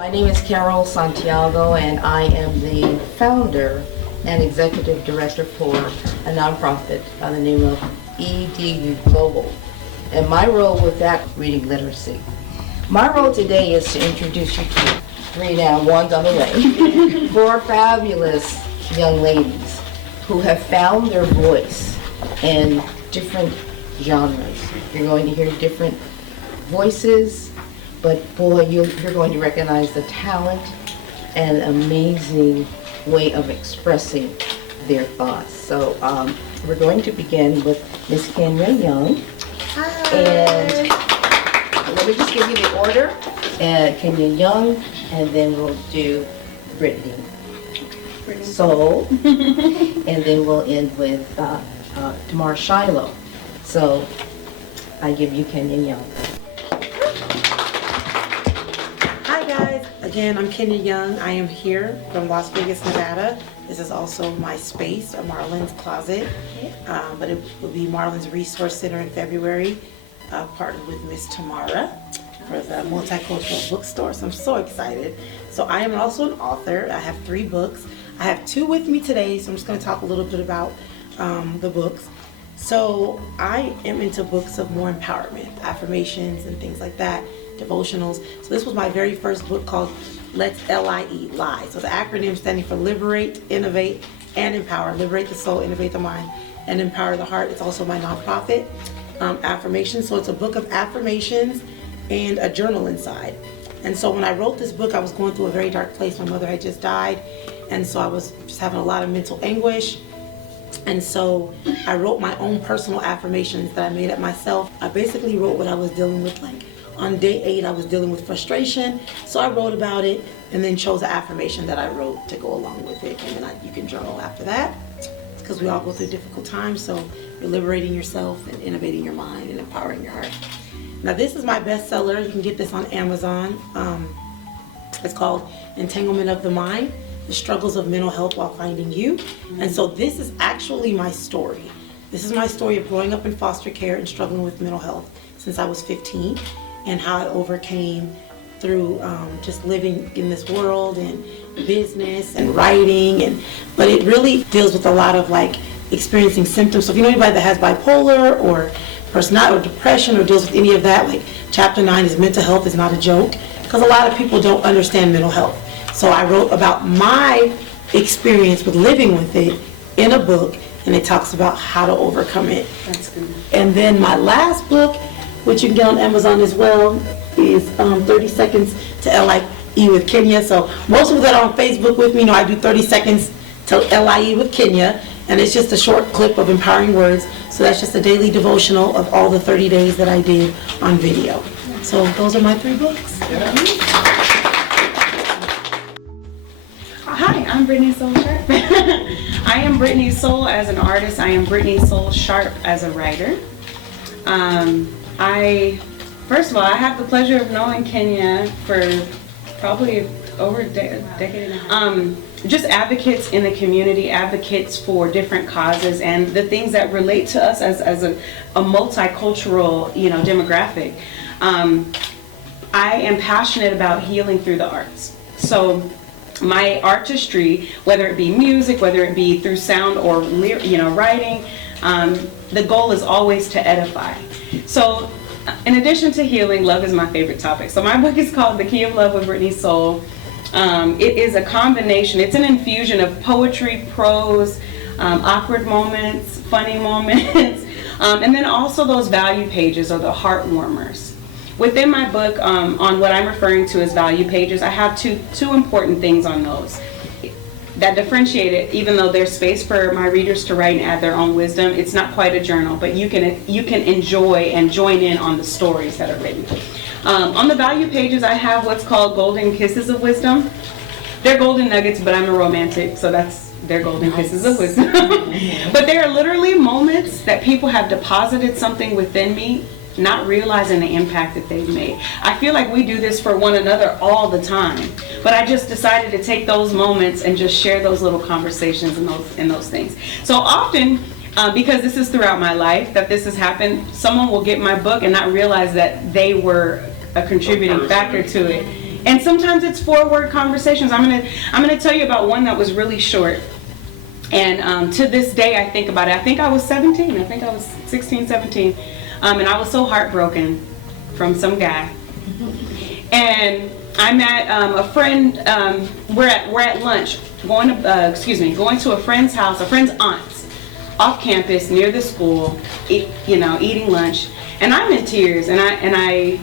My name is Carol Santiago, and I am the founder and executive director for a nonprofit by the name of EDU Global. And my role with that, reading literacy. My role today is to introduce you to three now, one's on the way, four fabulous young ladies who have found their voice in different genres. You're going to hear different voices, but boy, you're going to recognize the talent and amazing way of expressing their thoughts. So we're going to begin with Miss Kenya Young. Hi. And let me just give you the order. Kenya Young, and then we'll do Brittany Soul, and then we'll end with Tamar Shiloh. So I give you Kenya Young. Hi guys, again I'm Kenya Young. I am here from Las Vegas, Nevada. This is also my space, a Marlon's Closet, but it will be Marlon's Resource Center in February, partnered with Miss Tamara for the Multicultural Bookstore, so I'm so excited. So I am also an author. I have 3 books. I have 2 with me today, so I'm just going to talk a little bit about the books. So I am into books of more empowerment, affirmations and things like that, devotionals. So this was my very first book called Let's L-I-E, Lie. So the acronym standing for Liberate, Innovate, and Empower. Liberate the soul, innovate the mind, and empower the heart. It's also my nonprofit, affirmations. So it's a book of affirmations and a journal inside. And so when I wrote this book, I was going through a very dark place. My mother had just died, and so I was just having a lot of mental anguish. And so I wrote my own personal affirmations that I made up myself. I basically wrote what I was dealing with. Like on day 8, I was dealing with frustration, so I wrote about it and then chose an affirmation that I wrote to go along with it. And then you can journal after that, because we all go through difficult times. So you're liberating yourself and innovating your mind and empowering your heart. Now this is my bestseller. You can get this on Amazon. It's called Entanglement of the Mind: The Struggles of Mental Health While Finding You. And so this is actually my story. This is my story of growing up in foster care and struggling with mental health since I was 15, and how I overcame through just living in this world and business and writing. But it really deals with a lot of like experiencing symptoms. So if you know anybody that has bipolar or personality or depression or deals with any of that, like chapter 9 is mental health is not a joke, because a lot of people don't understand mental health. So I wrote about my experience with living with it in a book, and it talks about how to overcome it. That's good. And then my last book, which you can get on Amazon as well, is 30 Seconds to L-I-E with Kenya. So most of that are on Facebook with me. You know, I do 30 Seconds to L-I-E with Kenya, and it's just a short clip of empowering words. So that's just a daily devotional of all the 30 days that I did on video. So those are my 3 books. Hi, I'm Brittany Soul Sharp. I am Brittany Soul as an artist. I am Brittany Soul Sharp as a writer. First of all, I have the pleasure of knowing Kenya for probably over a decade and a half. Just advocates in the community, advocates for different causes and the things that relate to us as a multicultural, demographic. I am passionate about healing through the arts. So my artistry, whether it be music, whether it be through sound or writing, the goal is always to edify. So in addition to healing, love is my favorite topic. So my book is called The Key of Love with Brittany Soul. It is a combination, it's an infusion of poetry, prose, awkward moments, funny moments, and then also those value pages or the heart warmers. Within my book, on what I'm referring to as value pages, I have two important things on those that differentiate it. Even though there's space for my readers to write and add their own wisdom, it's not quite a journal, but you can enjoy and join in on the stories that are written. On the value pages, I have what's called golden kisses of wisdom. They're golden nuggets, but I'm a romantic, so they're golden kisses of wisdom. But they are literally moments that people have deposited something within me, not realizing the impact that they've made. I feel like we do this for one another all the time, but I just decided to take those moments and just share those little conversations and those things. So often, because this is throughout my life that this has happened, someone will get my book and not realize that they were a contributing factor to it. And sometimes it's 4-word conversations. I'm gonna tell you about one that was really short. And to this day, I think about it. I think I was 17. I think I was 16, 17. And I was so heartbroken from some guy. And I met a friend. We're at lunch, going to a friend's house, a friend's aunt's, off campus near the school. Eating lunch, and I'm in tears. And I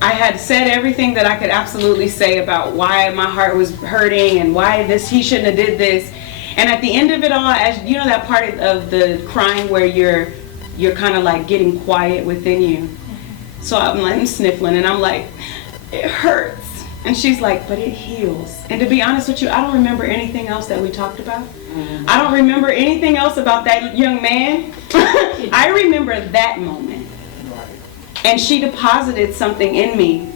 had said everything that I could absolutely say about why my heart was hurting and why he shouldn't have did this. And at the end of it all, as you know, that part of the crying where you're kind of like getting quiet within you. So I'm sniffling and I'm like, it hurts. And she's like, but it heals. And to be honest with you, I don't remember anything else that we talked about. I don't remember anything else about that young man. I remember that moment. And she deposited something in me.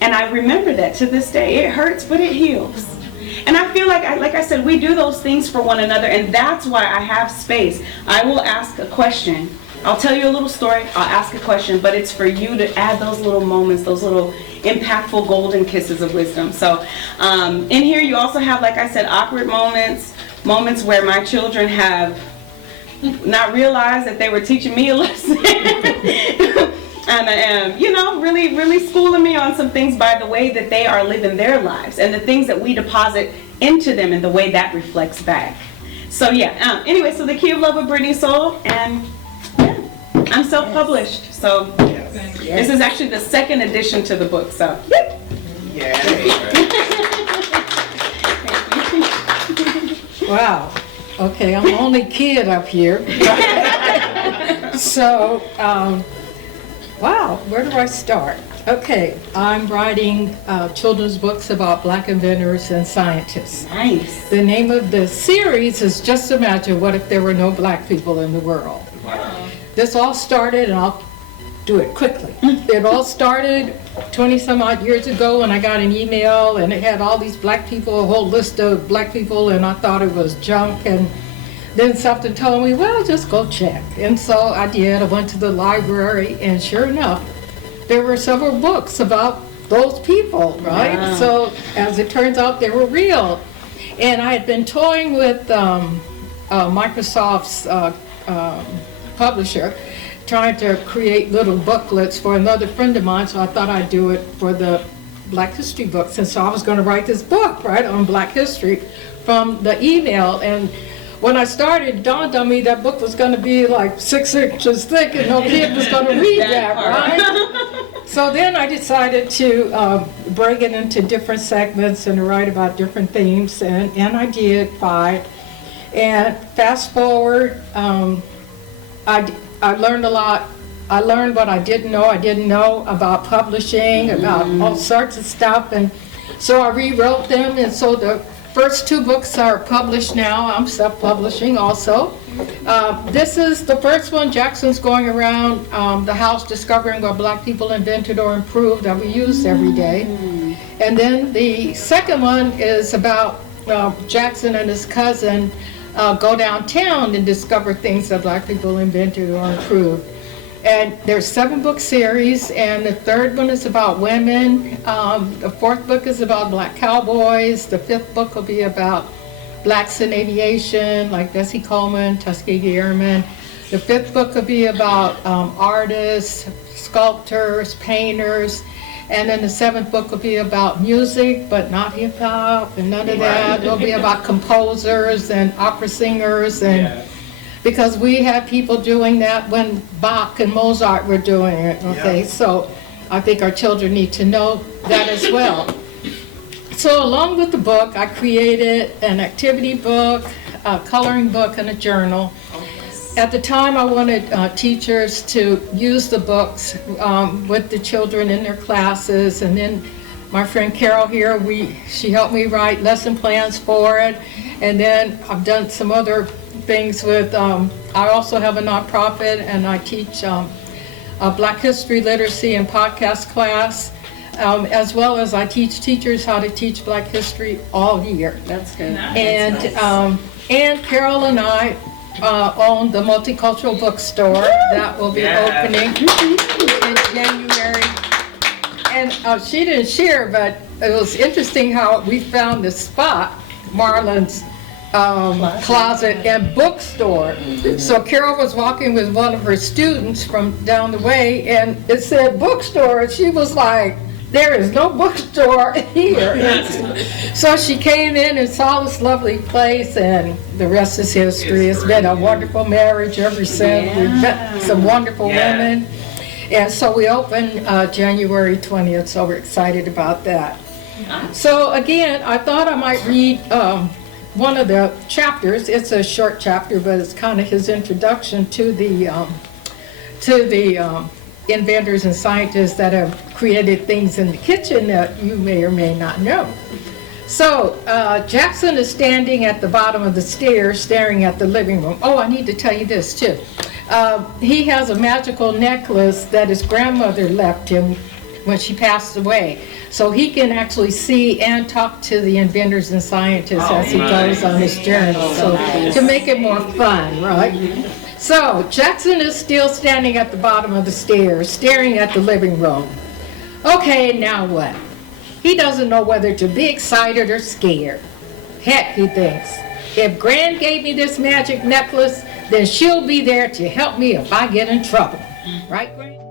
And I remember that to this day. It hurts, but it heals. And I feel like I said, we do those things for one another, and that's why I have space. I will ask a question. I'll tell you a little story, I'll ask a question, but it's for you to add those little moments, those little impactful golden kisses of wisdom. So in here you also have, like I said, awkward moments where my children have not realized that they were teaching me a lesson. And really, really schooling me on some things by the way that they are living their lives and the things that we deposit into them and the way that reflects back. So yeah, anyway, so The Key of Love of Brittany Soul, and yeah, I'm self-published. So this is actually the second edition to the book, so. Wow. Okay, I'm the only kid up here. So, wow, where do I start? Okay, I'm writing children's books about Black inventors and scientists. Nice. The name of the series is Just Imagine What If There Were No Black People in the World. Wow. This all started, and I'll do it quickly. It all started 20 some odd years ago when I got an email and it had all these black people, a whole list of black people, and I thought it was junk. And then something told me, well, just go check. And so I did. I went to the library, and sure enough, there were several books about those people, right? Wow. So as it turns out, they were real. And I had been toying with Microsoft's publisher, trying to create little booklets for another friend of mine, so I thought I'd do it for the Black History books. And so I was going to write this book, right, on Black history from the email. And when I started, it dawned on me that book was going to be like 6 inches thick and no kid was going to read that, right? So then I decided to break it into different segments and to write about different themes, and I did 5. And fast forward, I learned a lot. I learned what I didn't know about publishing, about all sorts of stuff, and so I rewrote them, and so the first 2 books are published now. I'm self-publishing also. This is the first one. Jackson's going around the house discovering what black people invented or improved that we use every day. And then the second one is about Jackson and his cousin go downtown and discover things that black people invented or improved. And there's 7-book series, and the 3rd one is about women. The 4th book is about black cowboys. The 5th book will be about blacks in aviation, like Bessie Coleman, Tuskegee Airmen. The 5th book will be about artists, sculptors, painters. And then the 7th book will be about music, but not hip hop and none of that. It'll be about composers and opera singers, and because we had people doing that when Bach and Mozart were doing it, okay? Yeah. So I think our children need to know that as well. So along with the book, I created an activity book, a coloring book, and a journal. At the time, I wanted teachers to use the books with the children in their classes, and then my friend Carol here, she helped me write lesson plans for it, and then I've done some other things with, I also have a nonprofit, and I teach a Black History Literacy and podcast class, as well as I teach teachers how to teach Black history all year. That's good. And Carol and I own the Multicultural Bookstore that will be opening in January. And she didn't share, but it was interesting how we found the spot, Marlon's closet and bookstore. So Carol was walking with one of her students from down the way, and it said bookstore, and she was like, there is no bookstore here. So she came in and saw this lovely place, and the rest is history. It's been a wonderful marriage ever since. We've met some wonderful women. And so we opened January 20th, so we're excited about that. So again, I thought I might read one of the chapters. It's a short chapter, but it's kind of his introduction to the inventors and scientists that have created things in the kitchen that you may or may not know. So Jackson is standing at the bottom of the stairs staring at the living room. Oh, I need to tell you this too. He has a magical necklace that his grandmother left him when she passed away. So he can actually see and talk to the inventors and scientists as he goes on his journey. So to make it more fun, right? So Jackson is still standing at the bottom of the stairs, staring at the living room. Okay, now what? He doesn't know whether to be excited or scared. Heck, he thinks, if Gran gave me this magic necklace, then she'll be there to help me if I get in trouble. Right, Gran?